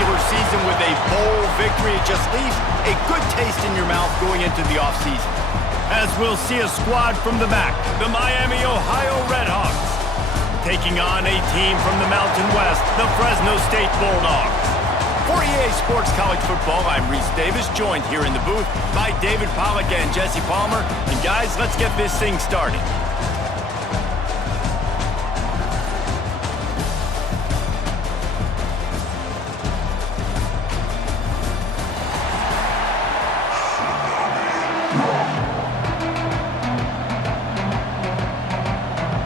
regular season with a bowl victory. It just leaves a good taste in your mouth going into the offseason. As we'll see a squad from the back, the Miami, Ohio Redhawks, taking on a team from the Mountain West, the Fresno State Bulldogs. For EA Sports College Football, I'm Reese Davis, joined here in the booth by David Pollack and Jesse Palmer. And guys, let's get this thing started.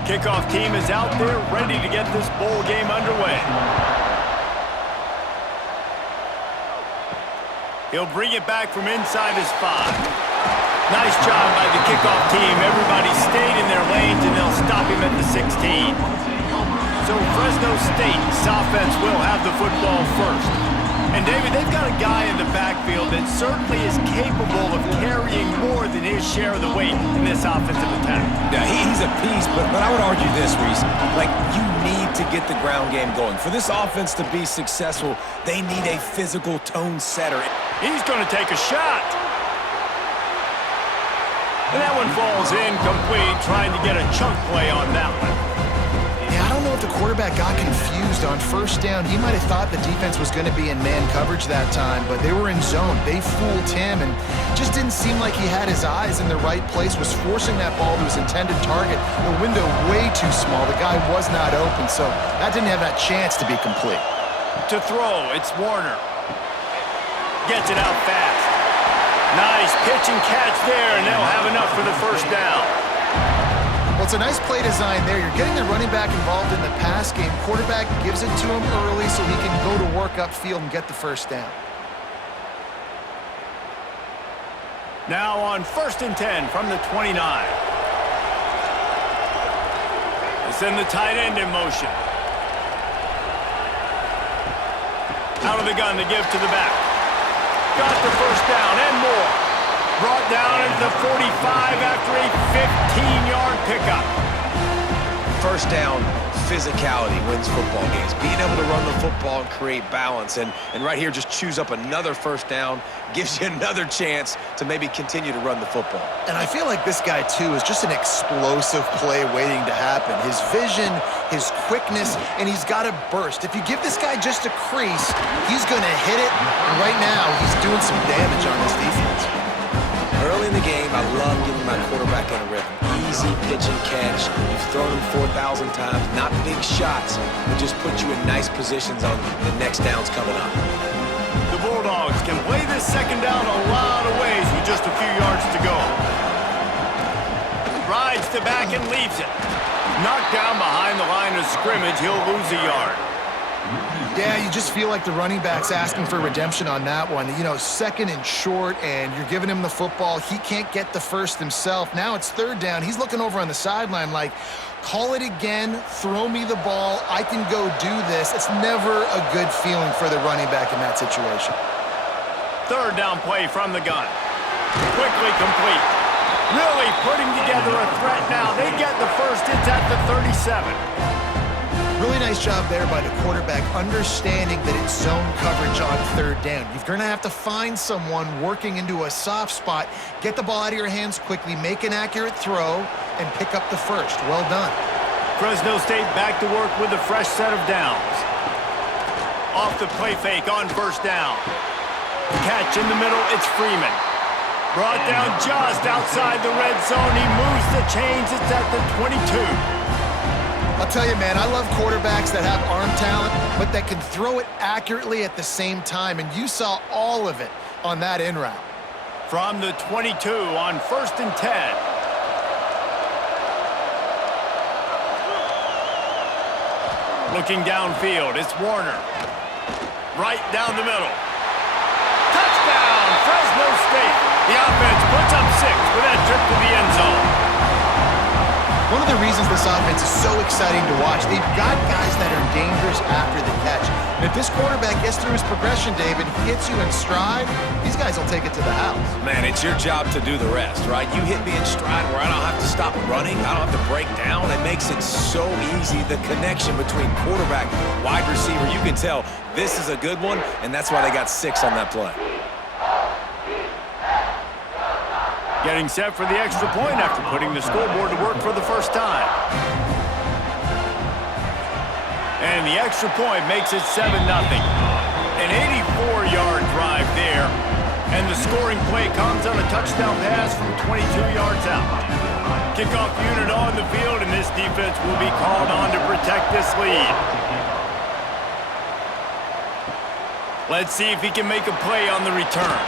Kickoff team is out there ready to get this bowl game underway. He'll bring it back from inside his 5. Nice job by the kickoff team. Everybody stayed in their lanes, and they'll stop him at the 16. So Fresno State's offense will have the football first. And, David, they've got a guy in the backfield that certainly is capable of carrying more than his share of the weight in this offensive attack. Yeah, he's a piece, but I would argue this, Reese. Like, you need to get the ground game going. For this offense to be successful, they need a physical tone setter. He's going to take a shot. And that one falls incomplete, trying to get a chunk play on that one. Yeah, I don't know if the quarterback got confused on first down. He might have thought the defense was going to be in man coverage that time, but they were in zone. They fooled him, and just didn't seem like he had his eyes in the right place, was forcing that ball to his intended target. The window way too small. The guy was not open, so that didn't have that chance to be complete. To throw, it's Warner. Gets it out fast. Nice pitch and catch there, and they'll have enough for the first down. Well, it's a nice play design there. You're getting the running back involved in the pass game. Quarterback gives it to him early so he can go to work upfield and get the first down. Now on 1st and 10 from the 29. They send the tight end in motion. Out of the gun to give to the back. Got the first down and more. Brought down at the 45 after a 15-yard pickup. First down, physicality wins football games. Being able to run the football and create balance. And right here, just choose up another first down, gives you another chance to maybe continue to run the football. And I feel like this guy, too, is just an explosive play waiting to happen. His vision, his quickness, and he's got a burst. If you give this guy just a crease, he's going to hit it. And right now, he's doing some damage on this defense. Early in the game, I love getting my quarterback in a rhythm. Easy pitch and catch. You've thrown him 4,000 times. Not big shots, but just put you in nice positions on the next downs coming up. The Bulldogs can play this second down a lot of ways with just a few yards to go. Rides to back and leaves it. Knocked down behind the line of scrimmage. He'll lose a yard. Yeah, you just feel like the running back's asking for redemption on that one. You know, 2nd and short, and you're giving him the football. He can't get the first himself. Now it's 3rd down. He's looking over on the sideline like, call it again, throw me the ball, I can go do this. It's never a good feeling for the running back in that situation. 3rd down play from the gun. Quickly complete. Really putting together a threat now. They get the first. It's at the 37. Really nice job there by the quarterback, understanding that it's zone coverage on 3rd down. You're going to have to find someone working into a soft spot, get the ball out of your hands quickly, make an accurate throw, and pick up the first. Well done. Fresno State back to work with a fresh set of downs. Off the play fake on 1st down. Catch in the middle, it's Freeman. Brought down just outside the red zone. He moves the chains. It's at the 22. I'll tell you, man, I love quarterbacks that have arm talent, but that can throw it accurately at the same time, and you saw all of it on that in route. From the 22 on 1st and 10. Looking downfield, it's Warner. Right down the middle. Touchdown, Fresno State. The offense puts up 6 with that trip to the end zone. One of the reasons this offense is so exciting to watch, they've got guys that are dangerous after the catch. And if this quarterback gets through his progression, David, hits you in stride, these guys will take it to the house. Man, it's your job to do the rest, right? You hit me in stride where I don't have to stop running. I don't have to break down. It makes it so easy. The connection between quarterback, wide receiver, you can tell this is a good one, and that's why they got 6 on that play. Getting set for the extra point after putting the scoreboard to work for the first time. And the extra point makes it 7-0. An 84-yard drive there. And the scoring play comes on a touchdown pass from 22 yards out. Kickoff unit on the field, and this defense will be called on to protect this lead. Let's see if he can make a play on the return.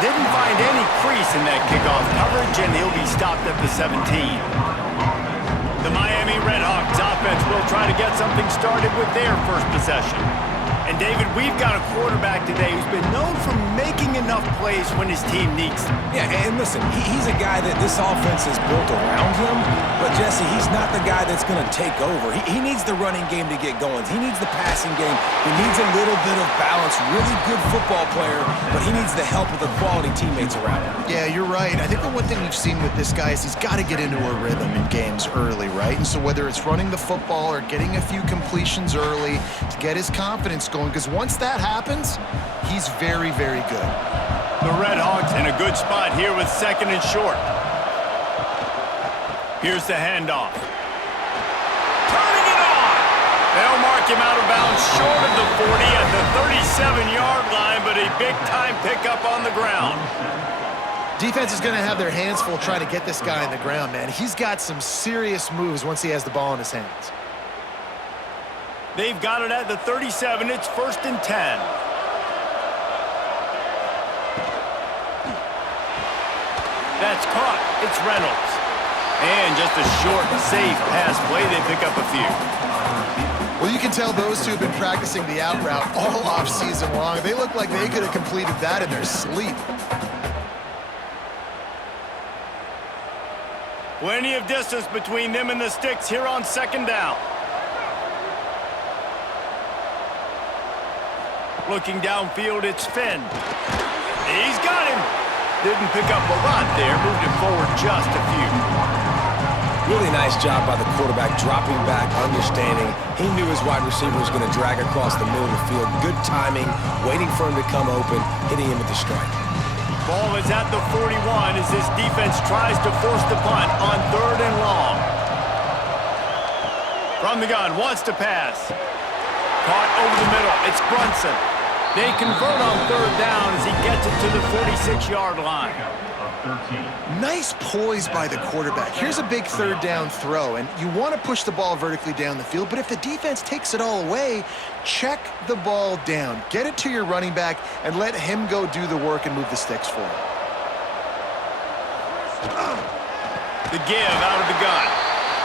Didn't find any crease in that kickoff coverage, and he'll be stopped at the 17. The Miami Redhawks offense will try to get something started with their first possession. And David, we've got a quarterback today who's been known for making enough plays when his team needs them. Yeah, and listen, he's a guy that this offense is built around him, but Jesse, he's not the guy that's going to take over. He needs the running game to get going. He needs the passing game. He needs a little bit of balance. Really good football player, but he needs the help of the quality teammates around him. Yeah, you're right. I think the one thing we've seen with this guy is he's got to get into a rhythm in games early, right? And so whether it's running the football or getting a few completions early to get his confidence going, because once that happens, he's very, very good. The Redhawks in a good spot here with 2nd and short. Here's the handoff. Turning it on! They'll mark him out of bounds short of the 40 at the 37-yard line, but a big-time pickup on the ground. Defense is going to have their hands full trying to get this guy on the ground, man. He's got some serious moves once he has the ball in his hands. They've got it at the 37. It's 1st and 10. That's caught. It's Reynolds. And just a short, safe pass play. They pick up a few. Well, you can tell those two have been practicing the out route all offseason long. They look like they could have completed that in their sleep. Plenty of distance between them and the sticks here on 2nd down. Looking downfield, it's Finn. He's got him. Didn't pick up a lot there. Moved it forward just a few. Really nice job by the quarterback, dropping back, understanding. He knew his wide receiver was going to drag across the middle of the field. Good timing, waiting for him to come open, hitting him with the strike. Ball is at the 41 as this defense tries to force the punt on 3rd and long. From the gun, wants to pass. Caught over the middle. It's Brunson. They convert on 3rd down as he gets it to the 46-yard line. Nice poise by the quarterback. Here's a big 3rd down throw, and you want to push the ball vertically down the field, but if the defense takes it all away, check the ball down. Get it to your running back and let him go do the work and move the sticks for him. The give out of the gun.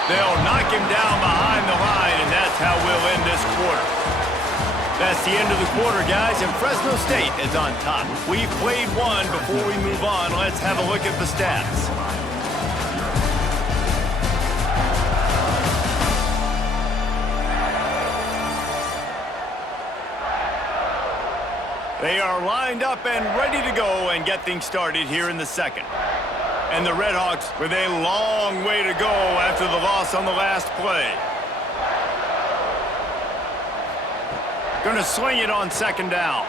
They'll knock him down behind the line, and that's how we'll end this quarter. That's the end of the quarter, guys, and Fresno State is on top. We've played one. Before we move on, let's have a look at the stats. They are lined up and ready to go and get things started here in the 2nd. And the Redhawks with a long way to go after the loss on the last play. Going to sling it on 2nd down.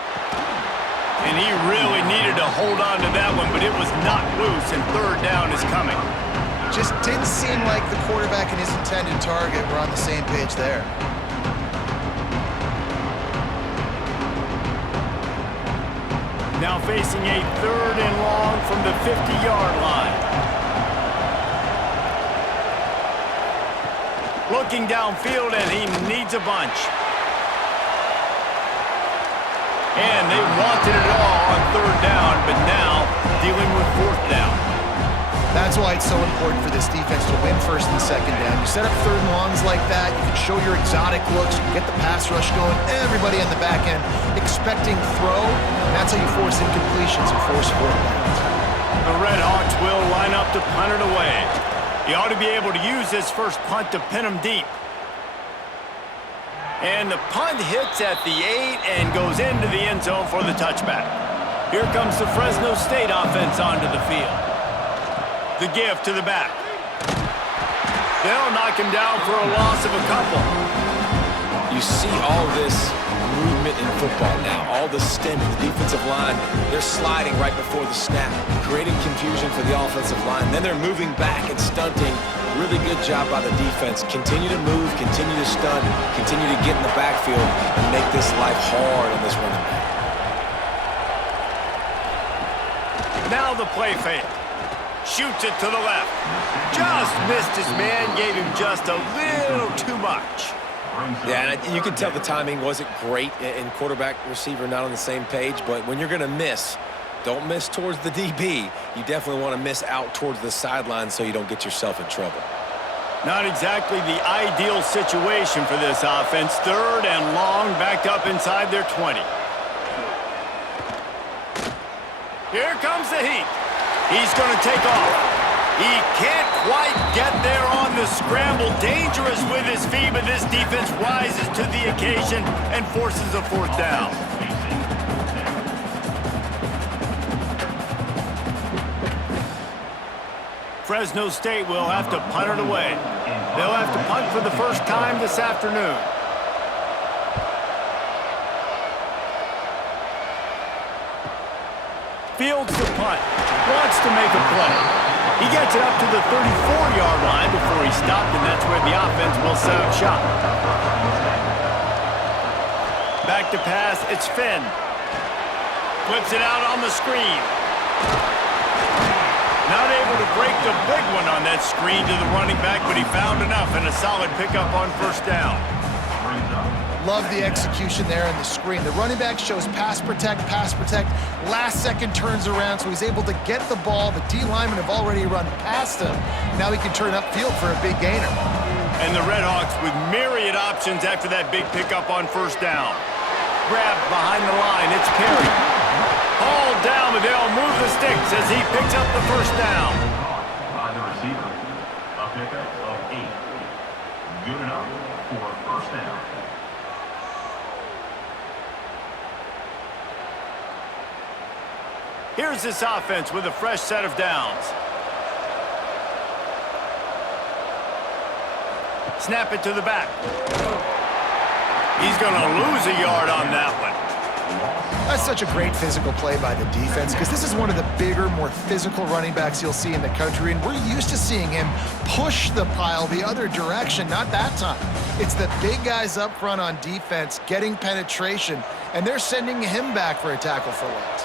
And he really needed to hold on to that one, but it was knocked loose, and 3rd down is coming. Just didn't seem like the quarterback and his intended target were on the same page there. Now facing a 3rd and long from the 50-yard line. Looking downfield, and he needs a bunch. And they wanted it all on 3rd down, but now dealing with 4th down. That's why it's so important for this defense to win 1st and 2nd down. You set up 3rd and longs like that, you can show your exotic looks, you can get the pass rush going, everybody on the back end expecting throw, and that's how you force incompletions and force 4th downs. The Redhawks will line up to punt it away. He ought to be able to use this first punt to pin him deep. And the punt hits at the 8 and goes into the end zone for the touchback. Here comes the Fresno State offense onto the field. The give to the back. They'll knock him down for a loss of a couple. You see all this movement in football now. All the stem in the defensive line. They're sliding right before the snap, creating confusion for the offensive line. Then they're moving back and stunting. Really good job by the defense. Continue to move, continue to stunt, continue to get in the backfield and make this life hard on this running back. Now the play fake. Shoots it to the left. Just missed his man, gave him just a little too much. Yeah, and you can tell the timing wasn't great and quarterback, receiver not on the same page, but when you're going to miss, don't miss towards the DB. You definitely want to miss out towards the sideline so you don't get yourself in trouble. Not exactly the ideal situation for this offense. 3rd and long, back up inside their 20. Here comes the heat. He's going to take off. He can't quite get there on the scramble. Dangerous with his feet, but this defense rises to the occasion and forces a 4th down. Fresno State will have to punt it away. They'll have to punt for the first time this afternoon. Fields the punt. Wants to make a play. He gets it up to the 34-yard line before he stopped, and that's where the offense will set up shop. Back to pass, it's Finn. Flips it out on the screen. Not able to break the big one on that screen to the running back, but he found enough and a solid pickup on 1st down. Love the execution there in the screen. The running back shows pass protect, last second turns around, so he's able to get the ball. The D linemen have already run past him. Now he can turn upfield for a big gainer. And the Redhawks with myriad options after that big pickup on 1st down. Grabbed behind the line, it's Perry. Hauled down, but they'll move the sticks as he picks up the 1st down. By the receiver, a pickup of 8. Good enough for 1st down. Here's this offense with a fresh set of downs. Snap it to the back. He's going to lose a yard on that one. That's such a great physical play by the defense because this is one of the bigger, more physical running backs you'll see in the country, and we're used to seeing him push the pile the other direction. Not that time. It's the big guys up front on defense getting penetration, and they're sending him back for a tackle for loss.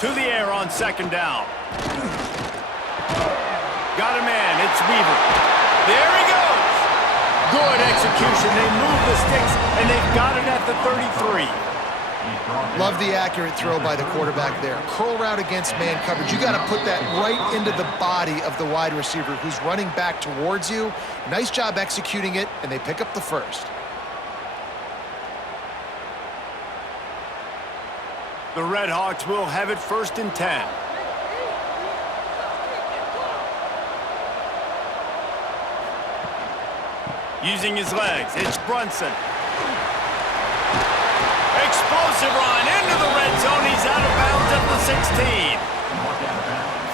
To the air on 2nd down. Got a man, it's Weaver. There he goes! Good execution, they move the sticks, and they've got it at the 33. Love the accurate throw by the quarterback there. Curl route against man coverage. You got to put that right into the body of the wide receiver who's running back towards you. Nice job executing it, and they pick up the 1st. The Redhawks will have it 1st and 10. Using his legs, it's Brunson. Explosive run into the red zone. He's out of bounds at the 16.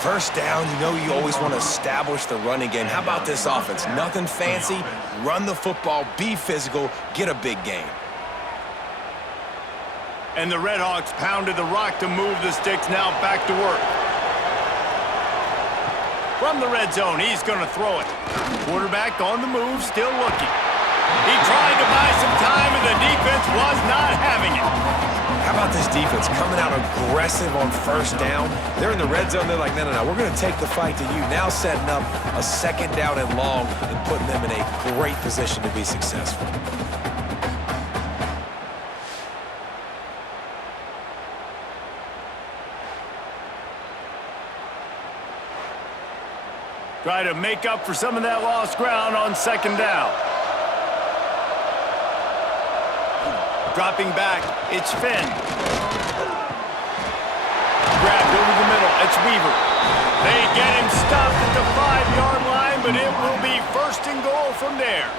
1st down, you know you always want to establish the running game. How about this offense? Nothing fancy. Run the football, be physical, get a big gain. And the Redhawks pounded the rock to move the sticks. Now back to work. From the red zone, he's going to throw it. Quarterback on the move, still looking. He tried to buy some time, and the defense was not having it. How about this defense coming out aggressive on 1st down? They're in the red zone. They're like, no, we're going to take the fight to you. Now setting up a 2nd down and long and putting them in a great position to be successful. Try to make up for some of that lost ground on 2nd down. Dropping back, it's Finn. grabbed over the middle. It's Weaver. They get him stopped at the 5-yard line, but it will be 1st and goal from there.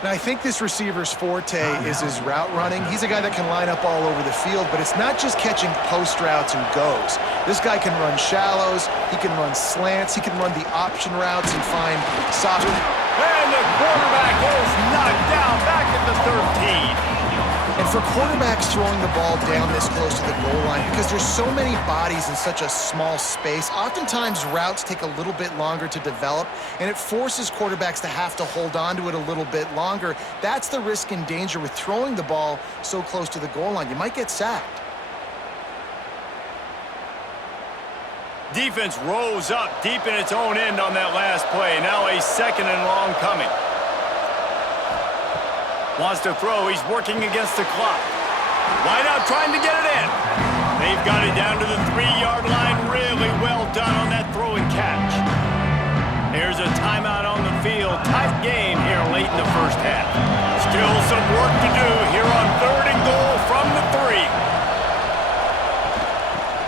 And I think this receiver's forte is his route running. He's a guy that can line up all over the field, but it's not just catching post routes and goes. This guy can run shallows, he can run slants, he can run the option routes and find soft. And the quarterback is knocked down back at the 13. And for quarterbacks throwing the ball down this close to the goal line, because there's so many bodies in such a small space, oftentimes routes take a little bit longer to develop, and it forces quarterbacks to have to hold on to it a little bit longer. That's the risk and danger with throwing the ball so close to the goal line. You might get sacked. Defense rose up deep in its own end on that last play. Now a 2nd and long coming. Wants to throw. He's working against the clock. Wide out trying to get it in. They've got it down to the 3-yard line. Really well done on that throw and catch. Here's a timeout on the field. Tight game here late in the first half. Still some work to do here on 3rd and goal from the 3.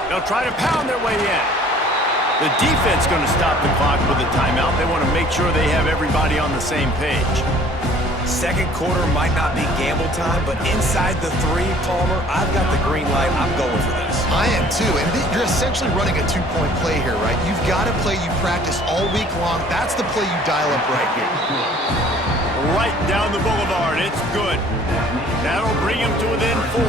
They'll try to pound their way in. The defense going to stop the clock with a timeout. They want to make sure they have everybody on the same page. Second quarter might not be gamble time, but inside the 3, Palmer, I've got the green light. I'm going for this. I am too, and you're essentially running a 2-point play here, right? You've got a play you practice all week long. That's the play you dial up right here. Right down the boulevard. It's good. That'll bring him to within 4.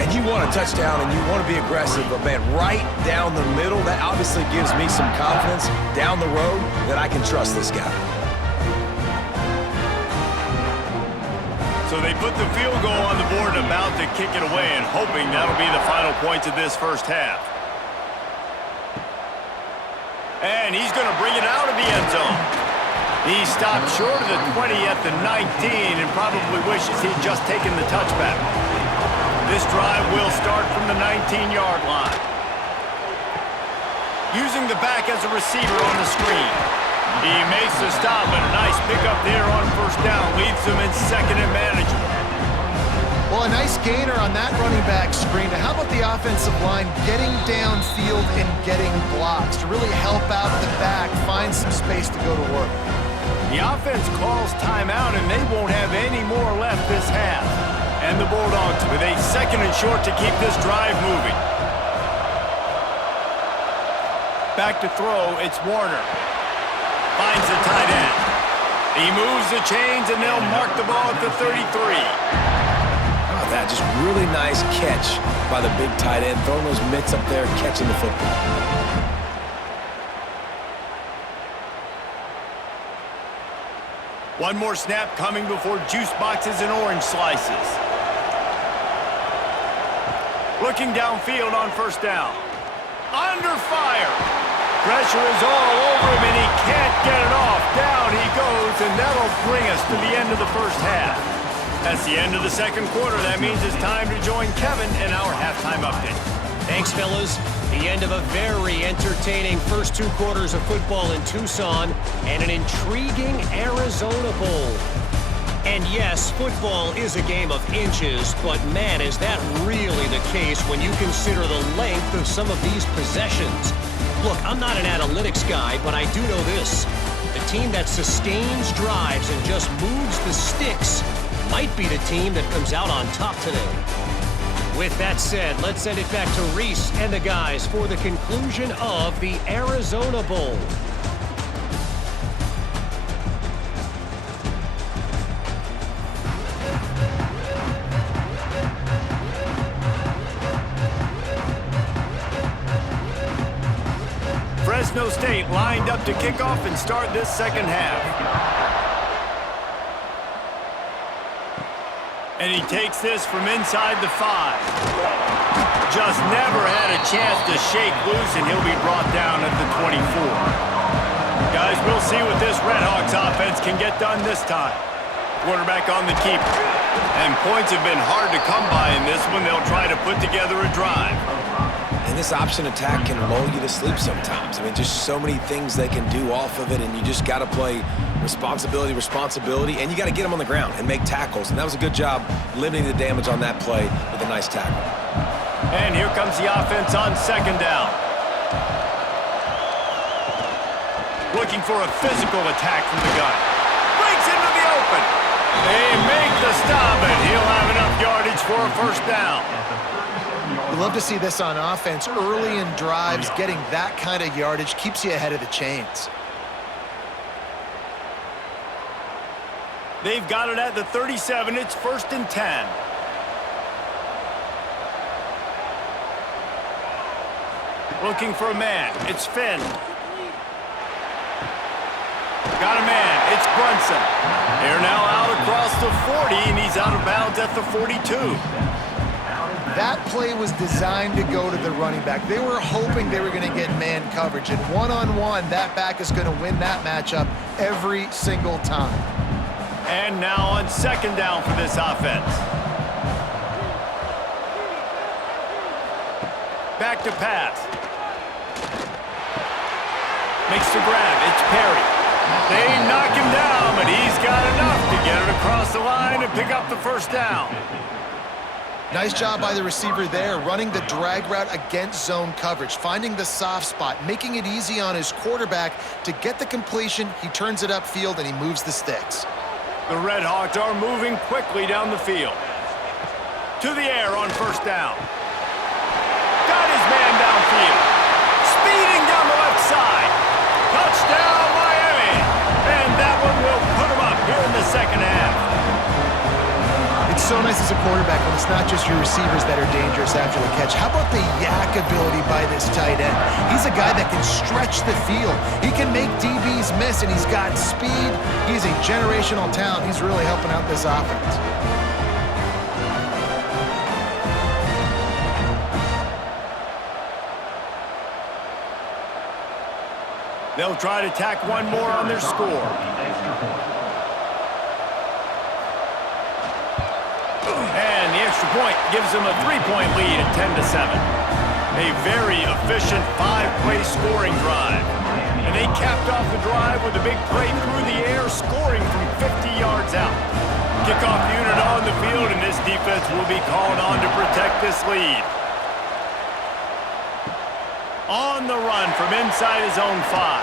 And you want a touchdown and you want to be aggressive, but man, right down the middle, that obviously gives me some confidence down the road that I can trust this guy. So they put the field goal on the board and about to kick it away and hoping that'll be the final points of this first half. And he's going to bring it out of the end zone. He stopped short of the 20 at the 19 and probably wishes he'd just taken the touchback. This drive will start from the 19-yard line. Using the back as a receiver on the screen. He makes the stop, but a nice pickup there on 1st down. Leaves him in 2nd and manageable. Well, a nice gainer on that running back screen. Now, how about the offensive line getting downfield and getting blocks to really help out the back, find some space to go to work? The offense calls timeout, and they won't have any more left this half. And the Bulldogs with a 2nd and short to keep this drive moving. Back to throw, it's Warner. Finds the tight end. He moves the chains, and they'll mark the ball at the 33. How about that? Just really nice catch by the big tight end, throwing those mitts up there, catching the football. One more snap coming before juice boxes and orange slices. Looking downfield on 1st down. Under fire. Pressure is all over him, and he can't get it off. Down he goes, and that'll bring us to the end of the first half. That's the end of the 2nd quarter. That means it's time to join Kevin in our halftime update. Thanks, fellas. The end of a very entertaining first 2 quarters of football in Tucson and an intriguing Arizona Bowl. And yes, football is a game of inches, but man, is that really the case when you consider the length of some of these possessions. Look, I'm not an analytics guy, but I do know this. The team that sustains drives and just moves the sticks might be the team that comes out on top today. With that said, let's send it back to Reese and the guys for the conclusion of the Arizona Bowl. Fresno State lined up to kick off and start this 2nd half. And he takes this from inside the 5. Just never had a chance to shake loose, and he'll be brought down at the 24. Guys, we'll see what this Redhawks offense can get done this time. Quarterback on the keeper. And points have been hard to come by in this one. They'll try to put together a drive. And this option attack can lull you to sleep sometimes. I mean, just so many things they can do off of it, and you just got to play responsibility, and you got to get them on the ground and make tackles. And that was a good job limiting the damage on that play with a nice tackle. And here comes the offense on second down. Looking for a physical attack from the gun. Breaks into the open. They make the stop, and he'll have enough yardage for a first down. We love to see this on offense. Early in drives, getting that kind of yardage keeps you ahead of the chains. They've got it at the 37. It's 1st and 10. Looking for a man. It's Finn. Got a man. It's Brunson. They're now out across the 40, and he's out of bounds at the 42. That play was designed to go to the running back. They were hoping they were going to get man coverage, and one-on-one, that back is going to win that matchup every single time. And now on second down for this offense. Back to pass. Makes the grab. It's Perry. They knock him down, but he's got enough to get it across the line and pick up the first down. Nice job by the receiver there, running the drag route against zone coverage, finding the soft spot, making it easy on his quarterback to get the completion. He turns it upfield, and he moves the sticks. The Red Hawks are moving quickly down the field. To the air on first down. Got his man downfield. Speeding down the left side. Touchdown, Miami. And that one will put him up here in the second half. It's so nice as a quarterback when it's not just your receivers that are dangerous after the catch. How about the yak ability by this tight end? He's a guy that can stretch the field. He can make DBs miss, and he's got speed. He's a generational talent. He's really helping out this offense. They'll try to tack one more on their score. And the extra point gives them a 3-point lead at 10-7. A very efficient 5-play scoring drive. And they capped off the drive with a big play through the air, scoring from 50 yards out. Kickoff unit on the field, and this defense will be called on to protect this lead. On the run from inside his own 5.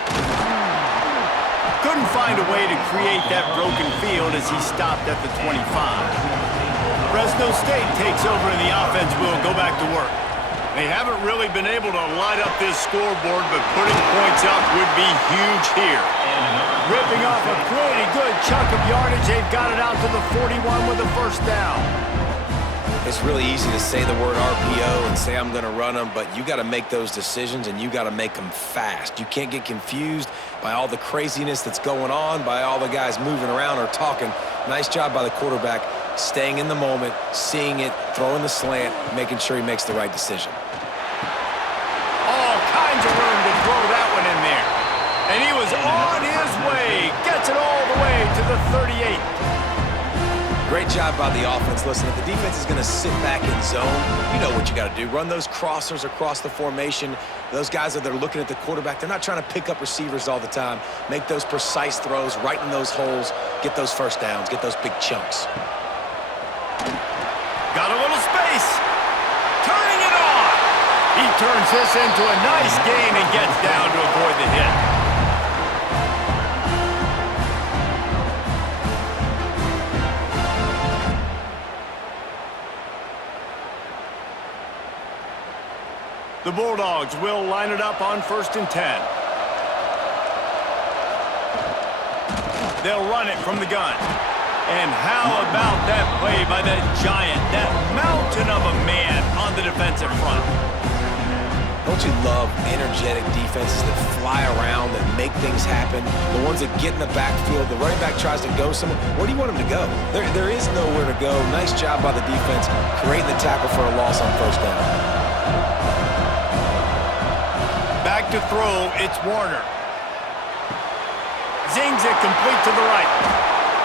Couldn't find a way to create that broken field as he stopped at the 25. Fresno State takes over and the offense will go back to work. They haven't really been able to light up this scoreboard, but putting points up would be huge here. Ripping off a pretty good chunk of yardage, they've got it out to the 41 with a first down. It's really easy to say the word RPO and say I'm going to run them, but you got to make those decisions, and you got to make them fast. You can't get confused by all the craziness that's going on, by all the guys moving around or talking. Nice job by the quarterback, staying in the moment, seeing it, throwing the slant, making sure he makes the right decision. All kinds of room to throw that one in there. And he was on his way, gets it all the way to the 38. Great job by the offense. Listen, if the defense is going to sit back in zone, you know what you got to do. Run those crossers across the formation. Those guys that are looking at the quarterback, they're not trying to pick up receivers all the time. Make those precise throws, right in those holes, get those first downs, get those big chunks. Got a little space. Turning it on. He turns this into a nice gain and gets down to avoid the hit. The Bulldogs will line it up on 1st and 10. They'll run it from the gun. And how about that play by that giant, that mountain of a man on the defensive front? Don't you love energetic defenses that fly around and make things happen? The ones that get in the backfield, the running back tries to go somewhere. Where do you want him to go? There is nowhere to go. Nice job by the defense, creating the tackle for a loss on first down. Back to throw, it's Warner. Zings it complete to the right.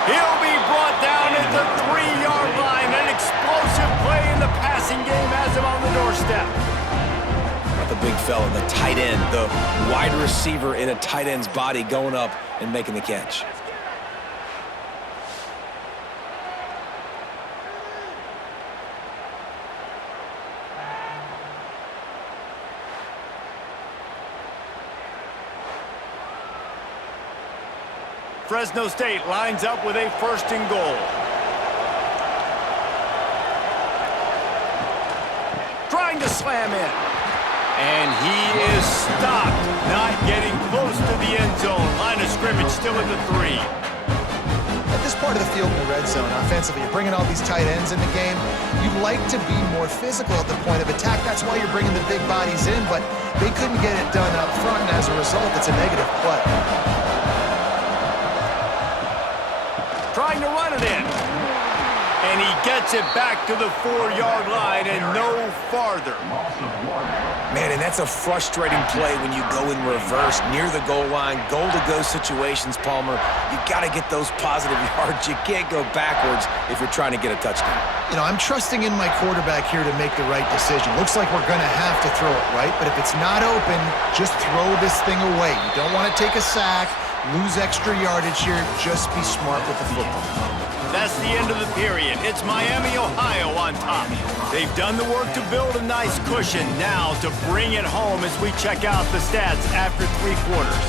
He'll be brought down at the 3-yard line. An explosive play in the passing game has him on the doorstep. Not the big fella, the tight end, the wide receiver in a tight end's body going up and making the catch. Fresno State lines up with a 1st and goal. Trying to slam in. And he is stopped, not getting close to the end zone. Line of scrimmage still at the 3. At this part of the field in the red zone, offensively, you're bringing all these tight ends in the game. You'd like to be more physical at the point of attack. That's why you're bringing the big bodies in, but they couldn't get it done up front, and as a result, it's a negative play. Trying to run it in. And he gets it back to the 4-yard line and no farther. Man, and that's a frustrating play when you go in reverse near the goal line. Goal-to-go situations, Palmer. You got to get those positive yards. You can't go backwards if you're trying to get a touchdown. You know, I'm trusting in my quarterback here to make the right decision. Looks like we're going to have to throw it, right? But if it's not open, just throw this thing away. You don't want to take a sack, lose extra yardage here. Just be smart with the football. That's the end of the period. It's Miami, Ohio on top. They've done the work to build a nice cushion. Now to bring it home as we check out the stats after 3 quarters.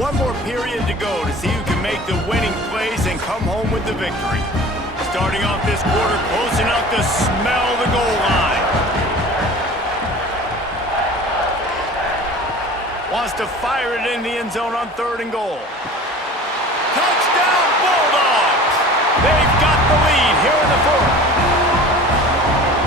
One more period to go to see who can make the winning plays and come home with the victory. Starting off this quarter close enough to smell the goal line. Wants to fire it in the end zone on 3rd and goal. Touchdown Bulldogs! They've got the lead here in the 4th.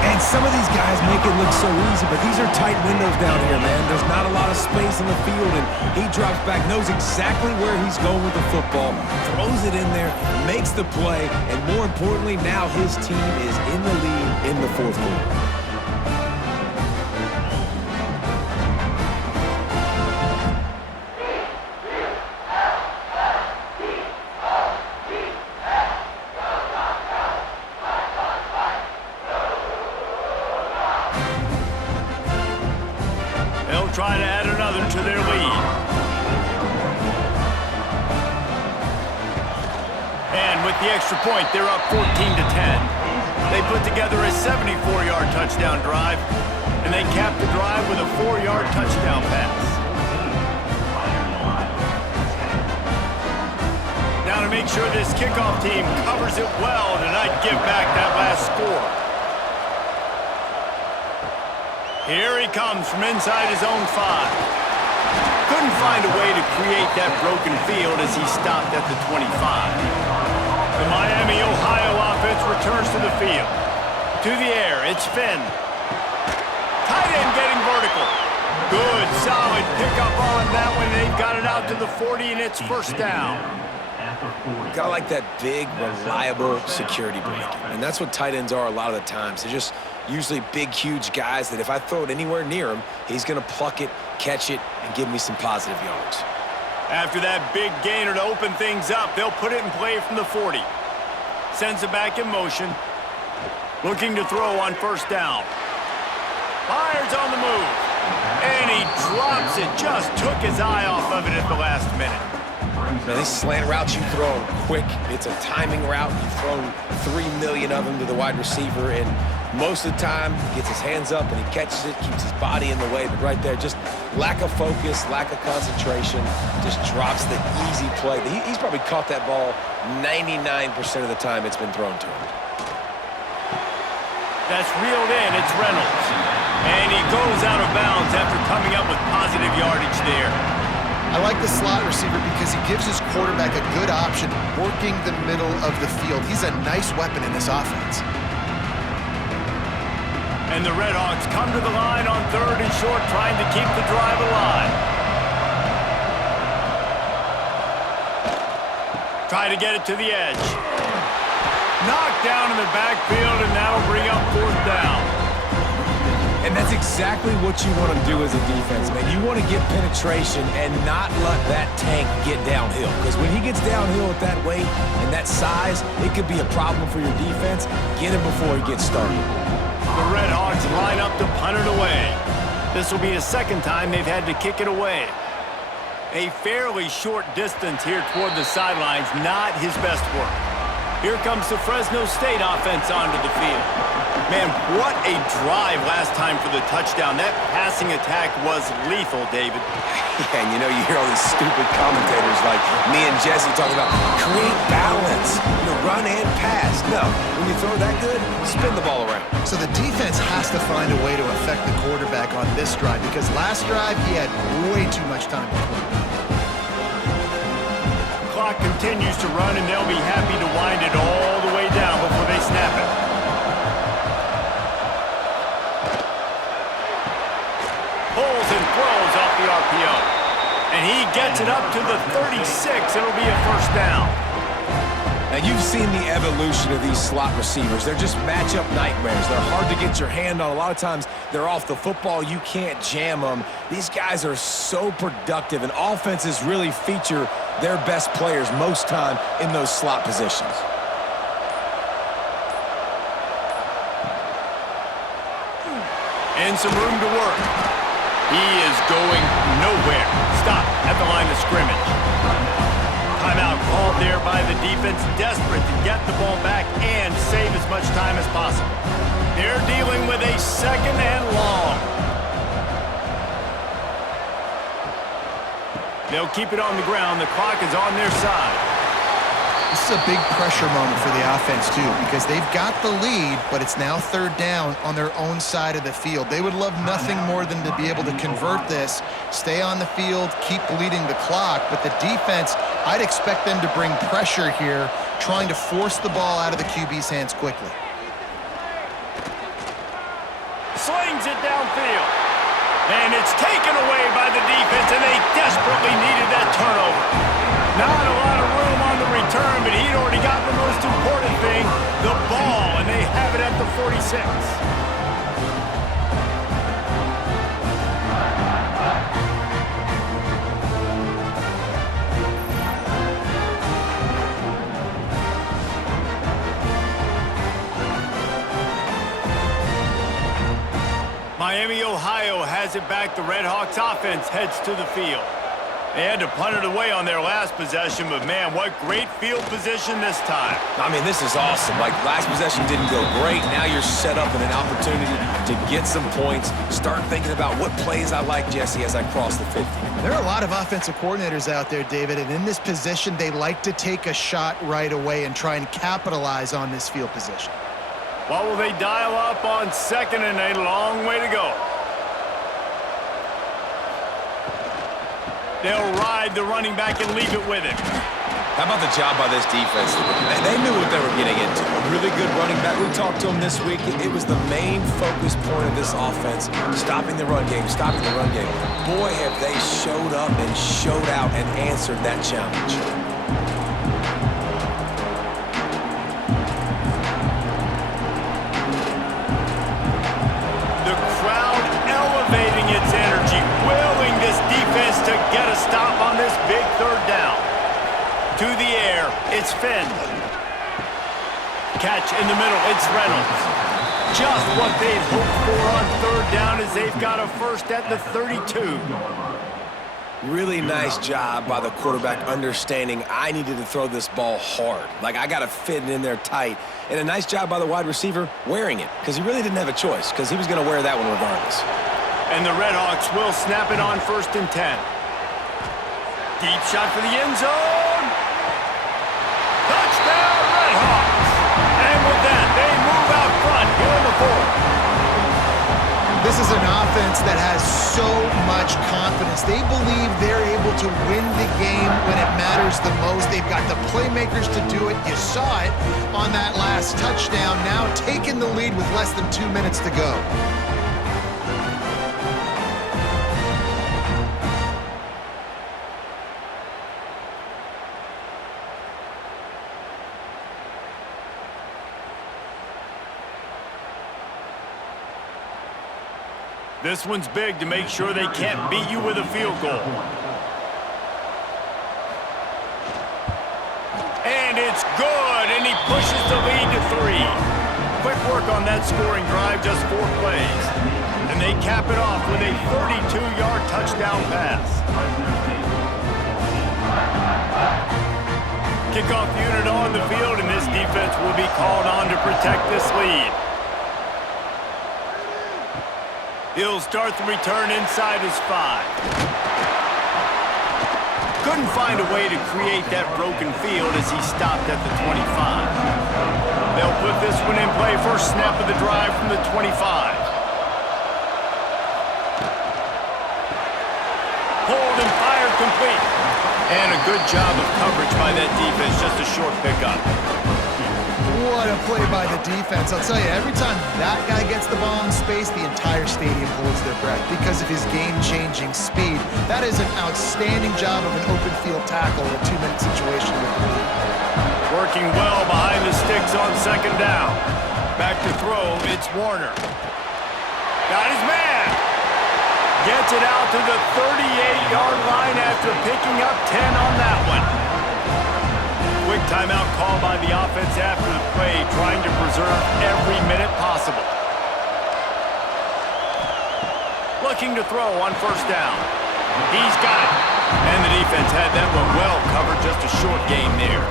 And some of these guys make it look so easy, but these are tight windows down here, man. There's not a lot of space in the field, and he drops back, knows exactly where he's going with the football, throws it in there, makes the play, and more importantly, now his team is in the lead in the 4th quarter. Try to add another to their lead. And with the extra point, they're up 14-10. They put together a 74-yard touchdown drive, and they capped the drive with a 4-yard touchdown pass. Now to make sure this kickoff team covers it well to not give back that last score. Here he comes from inside his own 5. Couldn't find a way to create that broken field as he stopped at the 25. The Miami, Ohio offense returns to the field. To the air, it's Finn. Tight end getting vertical. Good, solid pickup on that one. They've got it out to the 40, and it's 1st down. Gotta like that big, reliable security blanket. And that's what tight ends are a lot of the times. They're just usually big, huge guys that if I throw it anywhere near him, he's going to pluck it, catch it, and give me some positive yards. After that big gainer to open things up, they'll put it in play from the 40. Sends it back in motion. Looking to throw on 1st down. Fires on the move. And he drops it. Just took his eye off of it at the last minute. Now, these slant routes you throw quick. It's a timing route. You've thrown 3 million of them to the wide receiver, and most of the time, he gets his hands up and he catches it, keeps his body in the way. But right there, just lack of focus, lack of concentration, just drops the easy play. He's probably caught that ball 99% of the time it's been thrown to him. That's reeled in. It's Reynolds. And he goes out of bounds after coming up with positive yardage there. I like the slot receiver because he gives his quarterback a good option working the middle of the field. He's a nice weapon in this offense. And the Redhawks come to the line on 3rd and short, trying to keep the drive alive. Try to get it to the edge. Knocked down in the backfield, and that'll bring up 4th down. And that's exactly what you want to do as a defense, man. You want to get penetration and not let that tank get downhill. Because when he gets downhill at that weight and that size, it could be a problem for your defense. Get him before he gets started. The Redhawks line up to punt it away. This will be the 2nd time they've had to kick it away. A fairly short distance here toward the sidelines, not his best work. Here comes the Fresno State offense onto the field. Man, what a drive last time for the touchdown. That passing attack was lethal, David. Yeah, and you hear all these stupid commentators like me and Jesse talking about create balance, run and pass. No, when you throw that good, spin the ball around. So the defense has to find a way to affect the quarterback on this drive because last drive he had way too much time to throw. Clock continues to run, and they'll be happy to wind it all the way down before they snap it. Pulls and throws off the RPO. And he gets it up to the 36. It'll be a first down. Now, you've seen the evolution of these slot receivers. They're just matchup nightmares. They're hard to get your hand on. A lot of times, they're off the football. You can't jam them. These guys are so productive, and offenses really feature their best players most time in those slot positions. And some room to work. He is going nowhere. Stop at the line of scrimmage. Timeout called there by the defense, desperate to get the ball back and save as much time as possible. They're dealing with a second and long. They'll keep it on the ground. The clock is on their side. This is a big pressure moment for the offense, too, because they've got the lead, but it's now third down on their own side of the field. They would love nothing more than to be able to convert this, stay on the field, keep bleeding the clock, but the defense, I'd expect them to bring pressure here, trying to force the ball out of the QB's hands quickly. Slings it downfield. And it's taken away by the defense, and they desperately needed that turnover. Not a lot of room on the return, but he'd already got the most important thing, the ball, and they have it at the 46. Miami, Ohio has it back. The Red Hawks offense heads to the field. They had to punt it away on their last possession, but man, what great field position this time. I mean, this is awesome. Like, last possession didn't go great. Now you're set up in an opportunity to get some points. Start thinking about what plays I like, Jesse, as I cross the 50. There are a lot of offensive coordinators out there, David, and in this position, they like to take a shot right away and try and capitalize on this field position. What will they dial up on second and a long way to go? They'll ride the running back and leave it with him. How about the job by this defense? They knew what they were getting into. A really good running back. We talked to him this week. It was the main focus point of this offense, stopping the run game, stopping the run game. Boy, have they showed up and showed out and answered that challenge. The crowd elevating its energy, willing this defense to get a stop on this big third down. To the air, it's Finn. Catch in the middle, it's Reynolds. Just what they've hoped for on third down as they've got a first at the 32. Really nice job by the quarterback understanding I needed to throw this ball hard. Like, I got to fit it in there tight. And a nice job by the wide receiver wearing it, because he really didn't have a choice, because he was going to wear that one regardless. And the Red Hawks will snap it on 1st and 10. Deep shot for the end zone. Touchdown, Red Hawks. And with that, they move out front here in the fourth. This is an offense that has so much confidence. They believe they're able to win the game when it matters the most. They've got the playmakers to do it. You saw it on that last touchdown. Now taking the lead with less than 2 minutes to go. This one's big to make sure they can't beat you with a field goal. And it's good, and he pushes the lead to 3. Quick work on that scoring drive, just 4 plays. And they cap it off with a 32-yard touchdown pass. Kickoff unit on the field, and this defense will be called on to protect this lead. He'll start the return inside his 5. Couldn't find a way to create that broken field as he stopped at the 25. They'll put this one in play. First snap of the drive from the 25. Pulled and fired complete. And a good job of coverage by that defense. Just a short pickup. What a play by the defense. I'll tell you, every time that guy gets the ball in space, the entire stadium holds their breath because of his game-changing speed. That is an outstanding job of an open field tackle in a 2-minute situation with the lead. Working well behind the sticks on second down. Back to throw, it's Warner. Got his man. Gets it out to the 38-yard line after picking up 10 on that one. Quick timeout call by the offense after the play, trying to preserve every minute possible. Looking to throw on first down. He's got it. And the defense had that one well covered, just a short game there.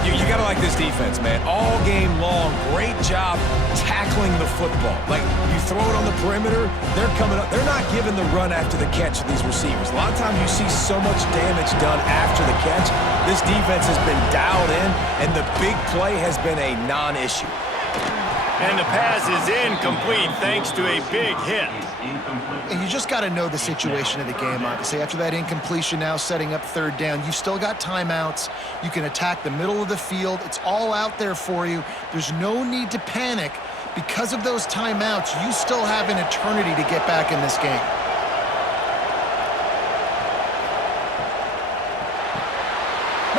You got to like this defense, man. All game long, great job tackling the football. Like, you throw it on the perimeter, they're coming up. They're not giving the run after the catch to these receivers. A lot of times you see so much damage done after the catch. This defense has been dialed in, and the big play has been a non-issue. And the pass is incomplete thanks to a big hit. And you just got to know the situation of the game, obviously. After that incompletion now setting up third down, you've still got timeouts. You can attack the middle of the field. It's all out there for you. There's no need to panic. Because of those timeouts, you still have an eternity to get back in this game.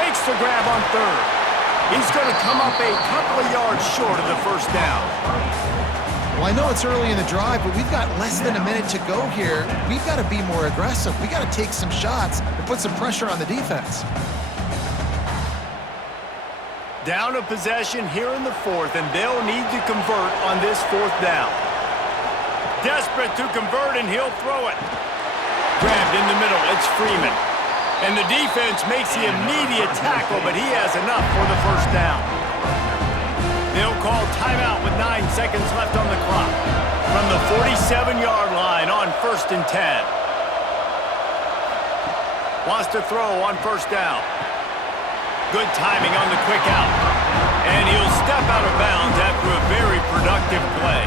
Makes the grab on third. He's going to come up a couple of yards short of the first down. Well, I know it's early in the drive, but we've got less than a minute to go here. We've got to be more aggressive. We've got to take some shots and put some pressure on the defense. Down a possession here in the fourth, and they'll need to convert on this fourth down. Desperate to convert, and he'll throw it. Grabbed in the middle, it's Freeman. And the defense makes the immediate tackle, but he has enough for the first down. They'll call timeout with 9 seconds left on the clock. From the 47-yard line on 1st and 10. Wants to throw on first down. Good timing on the quick out. And he'll step out of bounds after a very productive play.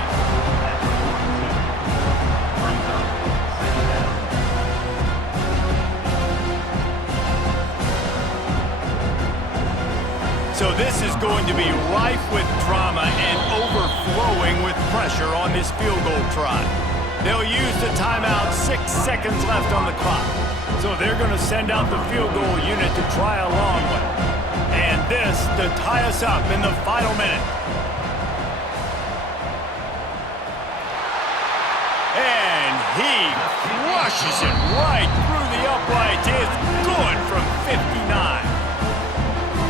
So this is going to be rife with drama and overflowing with pressure on this field goal try. They'll use the timeout, 6 seconds left on the clock. So they're going to send out the field goal unit to try a long one. And this to tie us up in the final minute. And he crushes it right through the uprights. It's good from 59.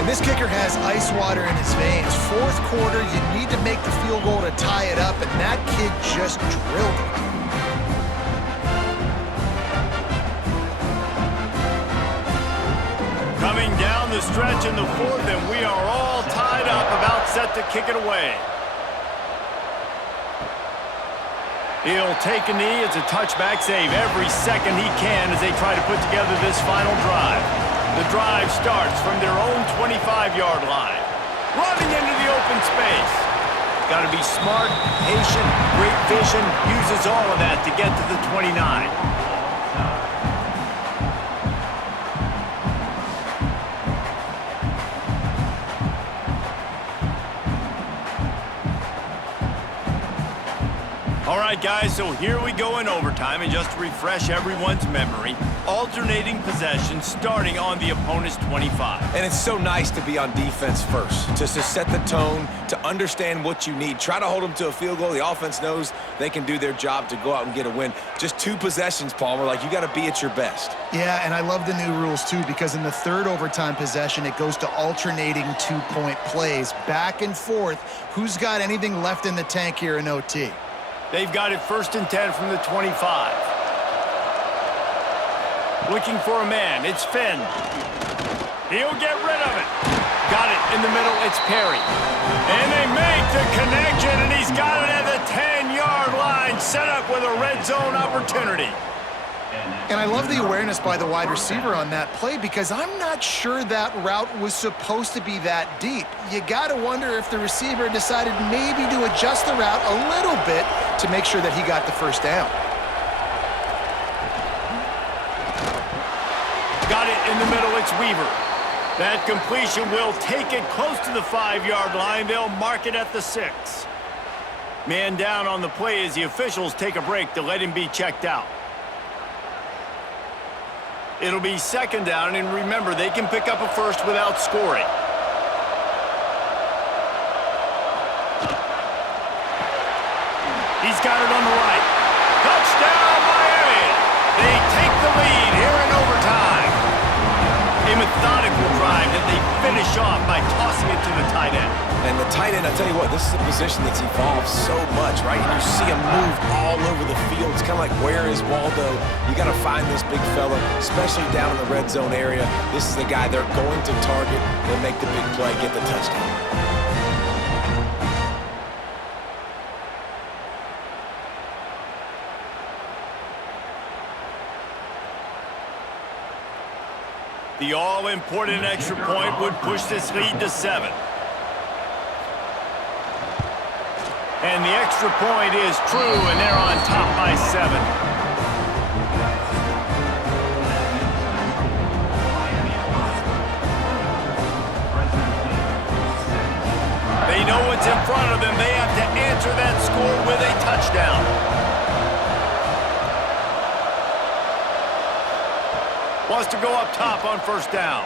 And this kicker has ice water in his veins. Fourth quarter, you need to make the field goal to tie it up, and that kid just drilled it. Coming down the stretch in the fourth, and we are all tied up, about set to kick it away. He'll take a knee. It's a touchback save every second he can as they try to put together this final drive. The drive starts from their own 25-yard line. Running into the open space. Got to be smart, patient, great vision. Uses all of that to get to the 29. All right, guys, so here we go in overtime, and just to refresh everyone's memory, alternating possession starting on the opponent's 25. And it's so nice to be on defense first, just to set the tone, to understand what you need. Try to hold them to a field goal. The offense knows they can do their job to go out and get a win. Just 2 possessions, Palmer. Like, you got to be at your best. Yeah, and I love the new rules, too, because in the third overtime possession, it goes to alternating 2-point plays. Back and forth. Who's got anything left in the tank here in OT? They've got it 1st and 10 from the 25. Looking for a man. It's Finn. He'll get rid of it. Got it in the middle. It's Perry. And they make the connection, and he's got it at the 10-yard line. And set up with a red zone opportunity. And I love the awareness by the wide receiver on that play because I'm not sure that route was supposed to be that deep. You got to wonder if the receiver decided maybe to adjust the route a little bit to make sure that he got the first down. Got it in the middle, it's Weaver. That completion will take it close to the 5-yard line. They'll mark it at the 6. Man down on the play as the officials take a break to let him be checked out. It'll be second down, and remember, they can pick up a first without scoring. He's got it on the right. Touchdown, Miami! They take the lead here in overtime. A methodical drive that they finish off by tossing it to the tight end. And the tight end, I tell you what, this is a position that's evolved so much, right? And you see him move all over the field. It's kind of like, where is Waldo? You got to find this big fella, especially down in the red zone area. This is the guy they're going to target and make the big play, get the touchdown. The all-important extra point would push this lead to 7. And the extra point is true, and they're on top by 7. They know what's in front of them. They have to answer that score with a touchdown. Wants to go up top on first down.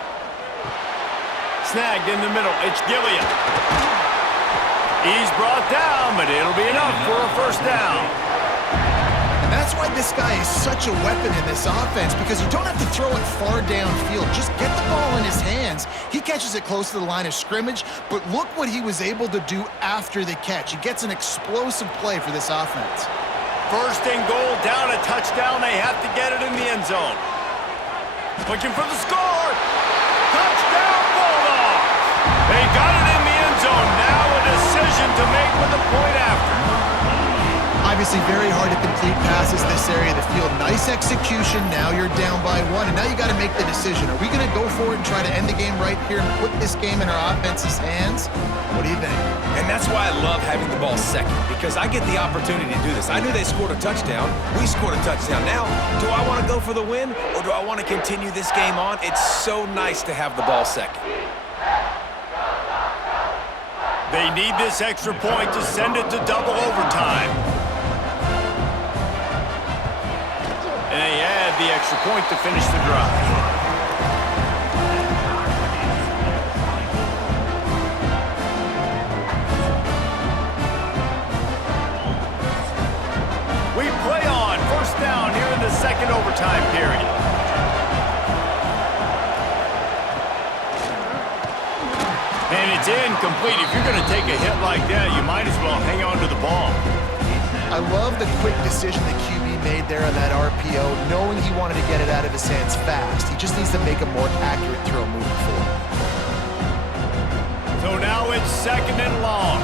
Snagged in the middle. It's Gilliam. He's brought down, but it'll be enough for a first down. And that's why this guy is such a weapon in this offense, because you don't have to throw it far downfield. Just get the ball in his hands. He catches it close to the line of scrimmage, but look what he was able to do after the catch. He gets an explosive play for this offense. First and goal, down a touchdown. They have to get it in the end zone. Looking for the score. Touchdown, Bulldogs. They got it in the end zone. Now a decision to make with the point after. Obviously very hard to complete passes this area of the field. Nice execution. Now you're down by 1, and now you got to make the decision. Are we going to go for it and try to end the game right here and put this game in our offense's hands? What do you think? And that's why I love having the ball second, because I get the opportunity to do this. I knew they scored a touchdown. We scored a touchdown. Now, do I want to go for the win, or do I want to continue this game on? It's so nice to have the ball second. They need this extra point to send it to double overtime. And they add the extra point to finish the drive. We play on first down here in the second overtime period. And it's incomplete. If you're going to take a hit like that, you might as well hang on to the ball. I love the quick decision the QB made there on that RPO, knowing he wanted to get it out of his hands fast. He just needs to make a more accurate throw moving forward. So now it's second and long.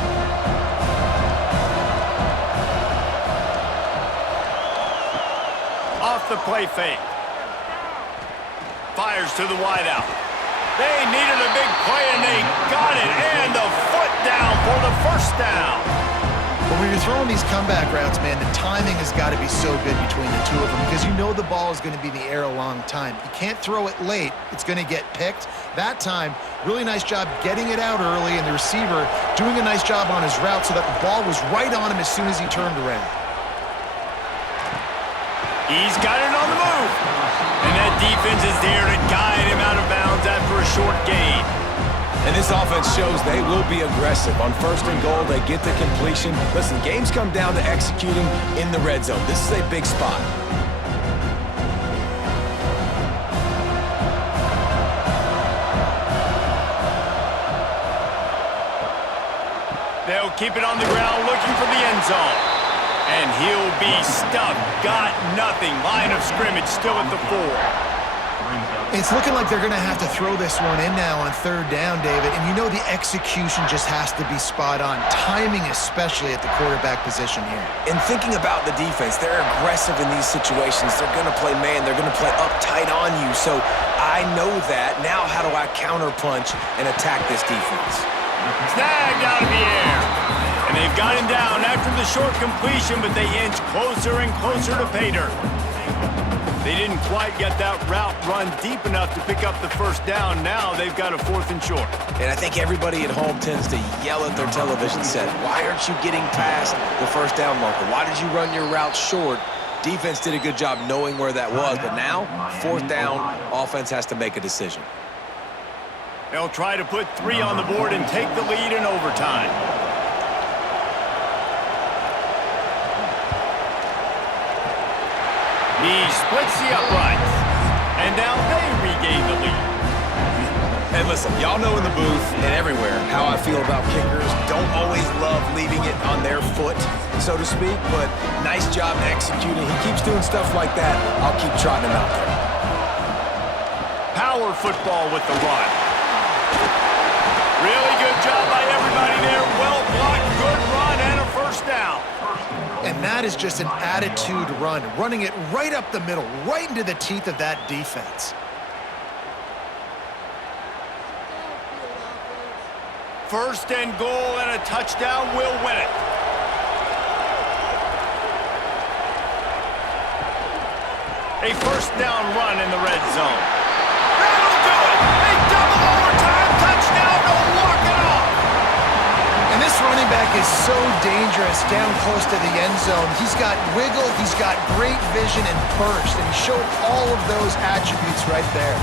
Off the play fake. Fires to the wideout. They needed a big play, and they got it. And the foot down for the first down. But when you're throwing these comeback routes, man, the timing has got to be so good between the two of them, because you know the ball is going to be in the air a long time. You can't throw it late. It's going to get picked. That time, really nice job getting it out early, and the receiver doing a nice job on his route so that the ball was right on him as soon as he turned around. He's got it on the move. And that defense is there to guide him out of bounds after a short gain. And this offense shows they will be aggressive. On first and goal, they get the completion. Listen, games come down to executing in the red zone. This is a big spot. They'll keep it on the ground looking for the end zone. And he'll be stuffed. Got nothing. Line of scrimmage still at the 4. It's looking like they're going to have to throw this one in now on third down, David. And you know the execution just has to be spot on. Timing especially at the quarterback position here. And thinking about the defense, they're aggressive in these situations. They're going to play man. They're going to play uptight on you. So I know that. Now how do I counterpunch and attack this defense? Snagged out of the air. And they've got him down after the short completion, but they inch closer and closer to pay dirt. They didn't quite get that route run deep enough to pick up the first down. Now they've got a 4th and short. And I think everybody at home tends to yell at their television set, why aren't you getting past the first down marker? Why did you run your route short? Defense did a good job knowing where that was, but now, 4th down, offense has to make a decision. They'll try to put 3 on the board and take the lead in overtime. He splits the uprights, and now they regain the lead. And listen, y'all know in the booth and everywhere how I feel about kickers. Don't always love leaving it on their foot, so to speak, but nice job executing. He keeps doing stuff like that. I'll keep trotting him out there. Power football with the run. Really good job by everybody there. Well blocked, good run, and a first down. And that is just an attitude run, running it right up the middle, right into the teeth of that defense. First and goal and a touchdown will win it. A first down run in the red zone. That'll do it! A double overtime touchdown to walk it off! And this running back is so dangerous down close to the end zone. He's got wiggle, he's got great vision and burst, and he showed all of those attributes right there.